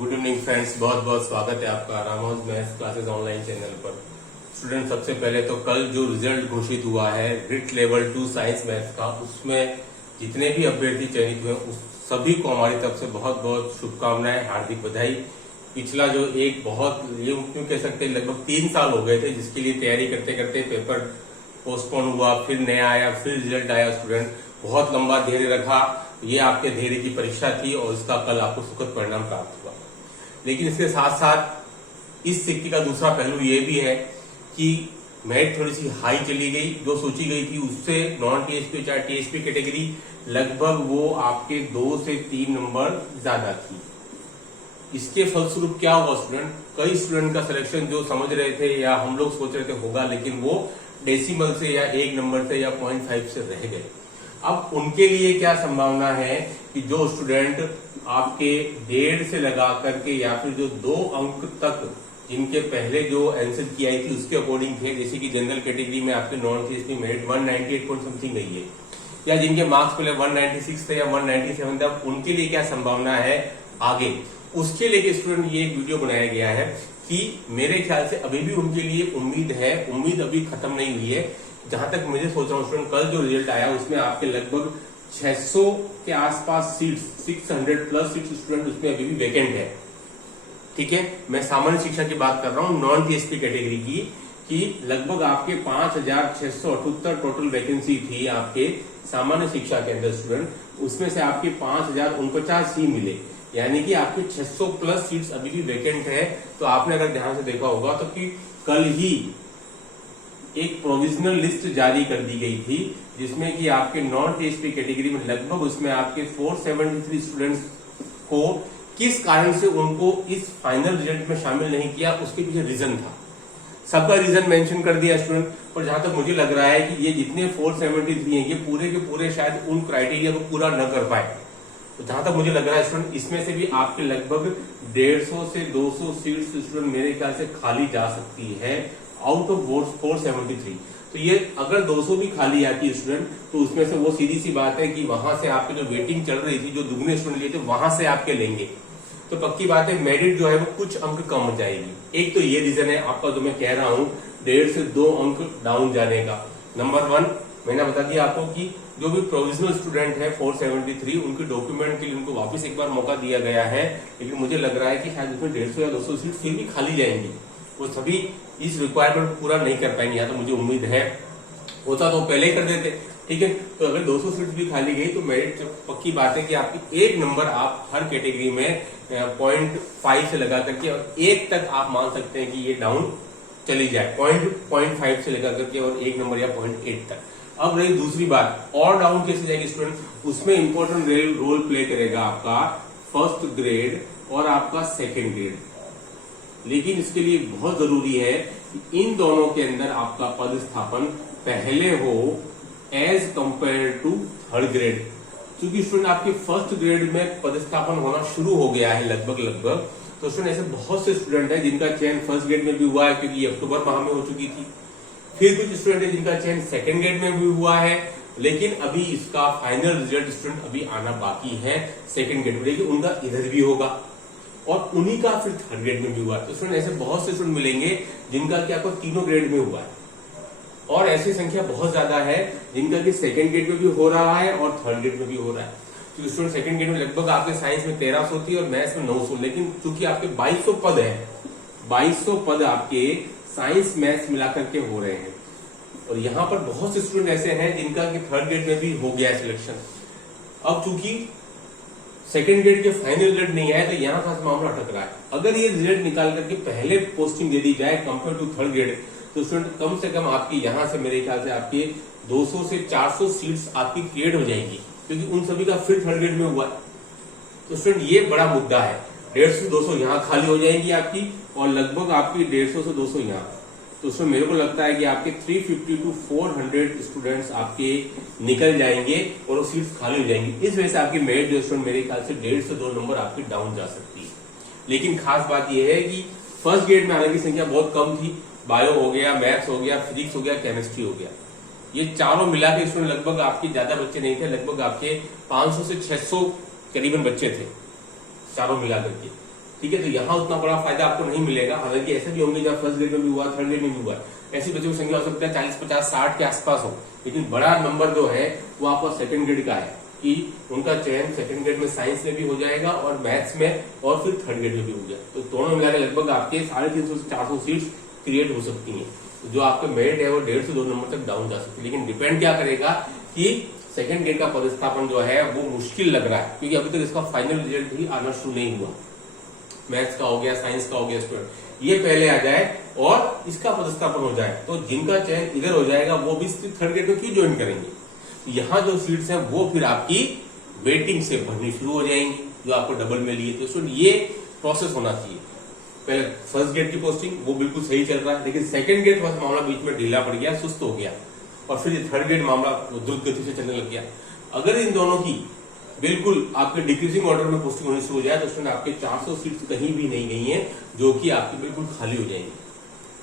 Good evening friends, बहुत बहुत स्वागत है आपका Ramanuj maths classes online channel पर। स्टूडेंट, सबसे पहले तो कल जो रिजल्ट घोषित हुआ है ग्रिड लेवल 2 साइंस मैथ्स का, उसमें जितने भी अभ्यर्थी चयनित हुए उस सभी को हमारी तरफ से बहुत बहुत शुभकामनाएं, हार्दिक बधाई। पिछला जो एक बहुत ये क्यों कह सकते हैं लगभग 3 साल हो गए थे जिसके लिए तैयारी करते करते पेपर पोस्टपोन हुआ, फिर नया आया, फिर रिजल्ट आया। स्टूडेंट बहुत लंबा धैर्य रखा, ये आपके धैर्य की परीक्षा थी और इसका कल आपको सुखद परिणाम प्राप्त हुआ। लेकिन इसके साथ साथ इस सिक्के का दूसरा पहलू ये भी है कि मेरिट थोड़ी सी हाई चली गई, जो सोची गई थी उससे नॉन टीएसपी चाहे टीएसपी कैटेगरी लगभग वो आपके 2 से 3 नंबर ज्यादा थी। इसके फलस्वरूप क्या हुआ स्टूडेंट, कई स्टूडेंट का सिलेक्शन जो समझ रहे थे या हम लोग सोच रहे थे होगा, लेकिन वो डेसिमल से या 1 नंबर से या 0.5 से रह गए। अब उनके लिए क्या संभावना है कि जो स्टूडेंट आपके 1.5 से लगा करके या फिर जो 2 अंक तक जिनके पहले जो आंसर की आई थी उसके अकॉर्डिंग थे, जैसे कि जनरल कैटेगरी में आपके non TSP merit 198 point something गई है, या जिनके मार्क्स पहले 196 थे या 197 था, उनके लिए क्या संभावना है आगे, उसके लिए स्टूडेंट ये एक वीडियो बनाया गया है कि मेरे ख्याल से अभी भी उनके लिए उम्मीद है, उम्मीद अभी खत्म नहीं हुई है। जहां तक मुझे सोच रहा हूँ स्टूडेंट, कल जो रिजल्ट आया उसमें आपके लगभग 600 के आसपास सीट्स, 600 प्लस सीट्स स्टूडेंट उसमें अभी भी वैकेंट है। ठीक है, मैं सामान्य शिक्षा की बात कर रहा हूँ, नॉन टीएसपी कैटेगरी की, कि लगभग आपके 5678 टोटल वैकेंसी थी आपके सामान्य शिक्षा के अंदर स्टूडेंट, उसमें से आपके 5049 ही मिले, यानी कि आपके 600 प्लस सीट्स अभी भी वैकेंट है। तो आपने अगर ध्यान से देखा होगा तो कि कल ही एक प्रोविजनल लिस्ट जारी कर दी गई थी जिसमें कि आपके नॉन टीएसपी कैटेगरी में लगभग उसमें आपके 473 स्टूडेंट्स को किस कारण से उनको इस फाइनल रिजल्ट में शामिल नहीं किया, उसके पीछे रीजन था। सबका रीजन मेंशन कर दिया स्टूडेंट, पर जहां तक मुझे लग रहा है कि ये जितने 473 हैं ये पूरे के पूरे शायद उन क्राइटेरिया को पूरा न कर पाए। तो जहां तक मुझे लग रहा है स्टूडेंट, इसमें से भी आपके लगभग 150 से 200 सीट्स स्टूडेंट मेरे ख्याल से खाली जा सकती है आउट ऑफ 473। तो ये अगर 200 भी खाली आती है स्टूडेंट, तो उसमें से वो सीधी सी बात है कि वहां से आपकी जो वेटिंग चल रही थी, जो दुगने स्टूडेंट लिए थे, वहां से आपके लेंगे। तो पक्की बात है मेरिट जो है वो कुछ अंक कम हो जाएगी। एक तो ये रीजन है आपका जो मैं कह रहा हूं 1.5 से 2 अंक डाउन जाने का। नंबर 1 मैंने बता दिया आपको कि जो भी प्रोविजनल स्टूडेंट है 473, उनके डॉक्यूमेंट के लिए उनको वापस एक बार मौका दिया गया है, लेकिन मुझे लग रहा है कि शायद उसमें 150 या 200 सीट फिर भी खाली जाएंगी। वो सभी इस रिक्वायरमेंट पूरा नहीं कर पाएंगे, या तो मुझे उम्मीद है, होता तो पहले ही कर देते। ठीक है, तो अगर 200 सीट भी खाली गई तो मेरिट पक्की बात है कि आपकी 1 नंबर आप हर कैटेगरी में 0.5 से लगा करके और 1 तक आप मान सकते हैं कि ये डाउन चली जाए, 0.5 से लगा करके और 1 नंबर या 0.8 तक। अब रही दूसरी बात, और डाउन कैसे जाएगी स्टूडेंट, उसमें इंपॉर्टेंट रोल प्ले करेगा आपका फर्स्ट ग्रेड और आपका सेकेंड ग्रेड। लेकिन इसके लिए बहुत जरूरी है कि इन दोनों के अंदर आपका पद स्थापन पहले हो as compare to third grade. क्योंकि स्टूडेंट आपके फर्स्ट ग्रेड में पदस्थापन होना शुरू हो गया है लगभग, तो स्टूडेंट ऐसे बहुत से स्टूडेंट हैं जिनका चयन फर्स्ट ग्रेड में भी हुआ है क्योंकि अक्टूबर माह में हो चुकी थी। फिर कुछ स्टूडेंट है जिनका चयन सेकंड ग्रेड में भी हुआ है, लेकिन अभी इसका फाइनल रिजल्ट स्टूडेंट अभी आना बाकी है सेकंड ग्रेड में, लेकिन उनका इधर भी होगा और उन्हीं का फिर थर्ड ग्रेड में भी हुआ है। तो स्टूडेंट ऐसे बहुत से स्टूडेंट मिलेंगे जिनका क्या आपको तीनों ग्रेड में हुआ है, और ऐसी संख्या बहुत ज्यादा है जिनका कि सेकंड ग्रेड में भी हो रहा है और थर्ड ग्रेड में भी हो रहा है। तो स्टूडेंट सेकंड ग्रेड में लगभग आपके साइंस में 1300 थी और मैथ्स में 900, लेकिन चूंकि आपके 2200 पद है, 2200 पद आपके साइंस मैथ्स मिलाकर के हो रहे हैं, और यहाँ पर बहुत से स्टूडेंट ऐसे हैं जिनका कि थर्ड ग्रेड में भी हो गया है सिलेक्शन। अब चूंकि सेकंड ग्रेड के फाइनल रिजल्ट नहीं आया तो यहाँ का मामला अटक रहा है। अगर ये रिजल्ट निकाल करके पहले पोस्टिंग दे दी जाए कंपेयर टू थर्ड ग्रेड, तो स्टूडेंट कम से कम आपकी यहाँ से मेरे ख्याल से आपके 200 से 400 सीट्स आपकी क्रिएट हो जाएंगी, क्योंकि उन सभी का फिर थर्ड ग्रेड में हुआ है। तो स्टूडेंट ये बड़ा मुद्दा है, 150 से 200 यहाँ खाली हो जाएंगी आपकी, और लगभग आपकी 150 से 200 यहाँ। तो उसमें मेरे को लगता है कि आपके 350 टू 400 स्टूडेंट्स आपके निकल जाएंगे और वो सीट्स खाली हो जाएंगी। इस वजह से आपकी मेरिट जो स्टूडेंट मेरे ख्याल से 1.5 से 2 नंबर आपकी डाउन जा सकती है। लेकिन खास बात यह है कि फर्स्ट ग्रेड में आने की संख्या बहुत कम थी, बायो हो गया, मैथ्स हो गया, फिजिक्स हो गया, केमिस्ट्री हो गया, ये चारों मिला के स्टूडेंट लगभग आपके ज्यादा बच्चे नहीं थे, लगभग आपके 500 से 600 करीबन बच्चे थे चारों मिला करके। ठीक है, तो यहाँ उतना बड़ा फायदा आपको नहीं मिलेगा। हालांकि ऐसे भी होंगे जब फर्स्ट ग्रेड में भी हुआ, थर्ड ग्रेड में भी हुआ, ऐसी बच्चों की संख्या हो सकता है 40, 50, 60 के आसपास हो, लेकिन बड़ा नंबर जो है वो आपका सेकंड ग्रेड का है कि उनका चयन सेकंड ग्रेड में साइंस में भी हो जाएगा और मैथ्स में और फिर थर्ड ग्रेड में भी हो जाए। तो दोनों मिलाकर लगभग आपके 350 से 400 सीट्स क्रिएट हो सकती हैं। तो जो आपका मेरिट है वो 1.5 से 2 नंबर तक डाउन जा सकती है। लेकिन डिपेंड क्या करेगा कि सेकंड ग्रेड का पदस्थापन जो है वो मुश्किल लग रहा है, क्योंकि अभी तक इसका फाइनल रिजल्ट भी आना शुरू नहीं हुआ। मैथ्स का हो गया, साइंस का हो गया, स्टूडेंट ये पहले आ जाए और इसका पदस्थापन हो जाए, तो जिनका चयन इधर हो जाएगा वो भी थर्ड ग्रेड में क्यों ज्वाइन करेंगे। यहाँ जो सीट्स हैं वो फिर आपकी वेटिंग से भरनी शुरू हो जाएंगी, जो आपको डबल में लिए। तो स्टूडेंट ये प्रोसेस होना चाहिए। पहले फर्स्ट ग्रेड की पोस्टिंग वो बिल्कुल सही चल रहा है, लेकिन सेकंड ग्रेड का मामला बीच में ढीला पड़ गया, सुस्त हो गया, और फिर ये थर्ड ग्रेड मामला द्रुत गति से चलने लग गया। अगर इन दोनों की बिल्कुल आपके डिक्रीजिंग ऑर्डर में पोस्टिंग होनी शुरू हो जाए तो स्टूडेंट आपके 400 सीट्स कहीं भी नहीं गई हैं, जो कि आपकी बिल्कुल खाली हो जाएंगी।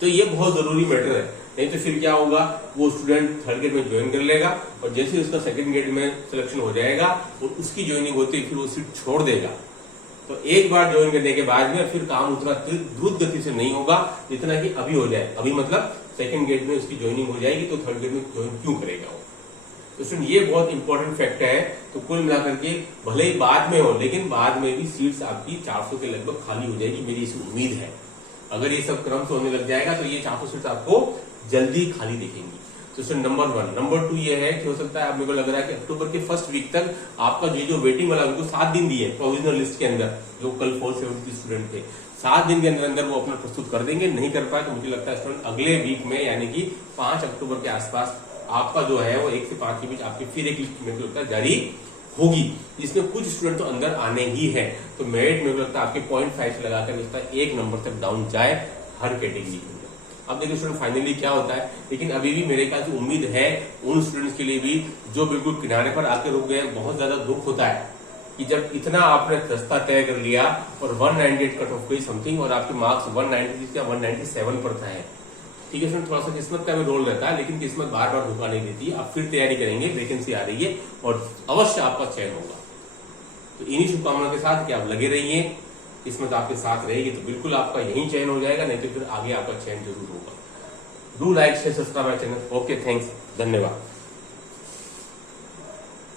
तो ये बहुत जरूरी मैटर है, नहीं तो फिर क्या होगा, वो स्टूडेंट थर्ड ग्रेड में ज्वाइन कर लेगा और जैसे उसका सेकंड ग्रेड में सिलेक्शन हो जाएगा और उसकी ज्वाइनिंग होती है फिर वो सीट छोड़ देगा। तो एक बार ज्वाइन करने के बाद में फिर काम उतना द्रुत गति से नहीं होगा जितना कि अभी हो जाए। अभी मतलब सेकंड ग्रेड में उसकी ज्वाइनिंग हो जाएगी तो थर्ड ग्रेड में ज्वाइन क्यों करेगा वो। तो स्टूडेंट ये बहुत इंपॉर्टेंट फैक्ट है। तो कुल मिलाकर के भले ही बाद में हो, लेकिन बाद में भी सीट्स आपकी 400 के लगभग खाली हो जाएगी, मेरी इसी उम्मीद है। अगर ये सब क्रम से होने लग जाएगा तो ये 400 सीट्स आपको जल्दी खाली दिखेंगी। तो स्टूडेंट नंबर 1। नंबर 2 ये है कि हो सकता है आप मेरे को लग रहा है कि अक्टूबर के फर्स्ट वीक तक आपका जो वेटिंग वाला उनको 7 दिन दिए प्रोविजनल लिस्ट के अंदर, जो कल 470 स्टूडेंट थे, 7 दिन के अंदर अंदर वो अपना प्रस्तुत कर देंगे। नहीं कर पाए तो मुझे लगता है स्टूडेंट अगले वीक में यानी कि 5 अक्टूबर के आसपास आपका जो है वो 1 से 5 के बीच आपकी फिर एक लिस्ट मेरे को लगता है जारी होगी, जिसमें कुछ स्टूडेंट तो अंदर आने ही है। तो मेरिट मेरे को लगता है आपके 0.5 से लगाकर लगता है 1 नंबर तक डाउन जाए हर कैटेगरी के। अब देखिए स्टूडेंट फाइनली क्या होता है, लेकिन अभी भी मेरे ख्याल से उम्मीद है उन स्टूडेंट्स के लिए भी जो बिल्कुल किनारे पर आके रुक गए। बहुत ज्यादा दुख होता है कि जब इतना आपने रास्ता तय कर लिया और 198 कट ऑफ गई समथिंग और आपके मार्क्स 196 या 197 पर था। ठीक है स्टूडेंट, थोड़ा सा किस्मत का भी रोल रहता है, लेकिन किस्मत बार बार धोखा नहीं देती। आप फिर तैयारी करेंगे, वैकेंसी आ रही है और अवश्य आपका चयन होगा। तो इन्हीं शुभकामनाओं के साथ कि आप लगे रहिए, किस्मत आपके साथ रहेगी तो बिल्कुल आपका यही चयन हो जाएगा, नहीं तो फिर आगे आपका चयन जरूर होगा। Do like share subscribe my channel. Okay, thanks, धन्यवाद।